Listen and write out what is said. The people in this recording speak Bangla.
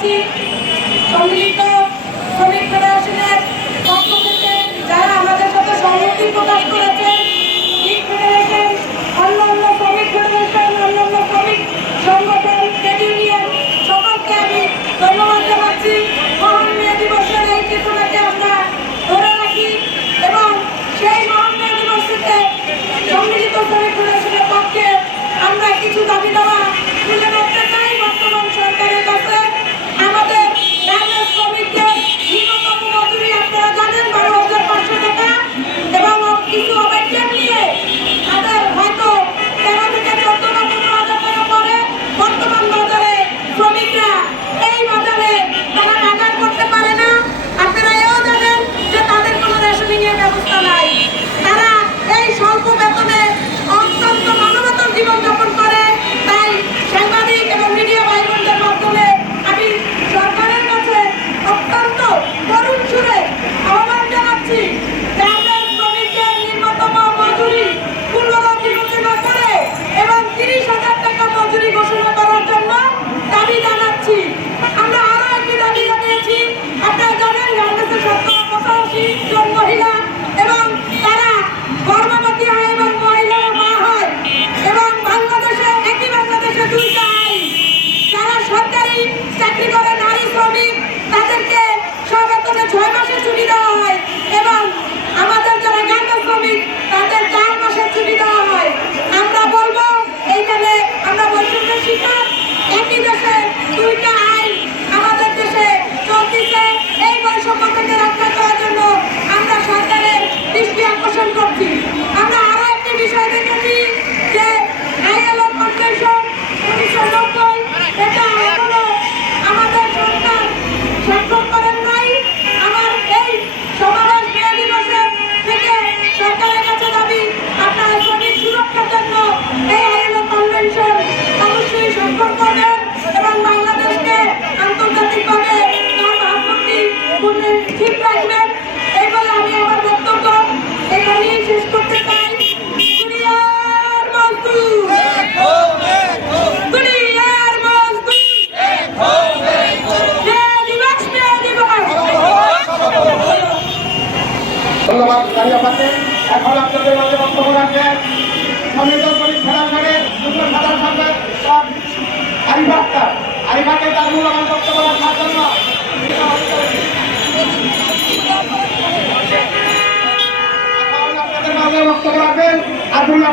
Thank you. তিনজন মহিলা এবং তারা গর্ভবতী হয় এবং মহিলা মা হয় এবং বাংলাদেশে একই বাংলাদেশে দুইটা আইন। যারা সরকারি চাকরি করে নারী শ্রমিক, তাদেরকে সবেতনে ছয় মাসে ছুটি ঠিক রাখবেন। এবার আমি আমার বক্তব্য এখানেই শেষ করতে চাই। দুনিয়ার মজদুর। দুনিয়ার ধন্যবাদ এখন আপনাদের মাঝে বক্তব্য রাখবেন সমিতি খেলার মাঠে। দুপুর সাধারণ সরকার সব আরিফ আক্তার। আরিফ আক্তার তার মূল আমার বক্তব্য রাখার জন্য। আপনাদের মাঝে বক্তব্য রাখবেন আব্দুল্লাহ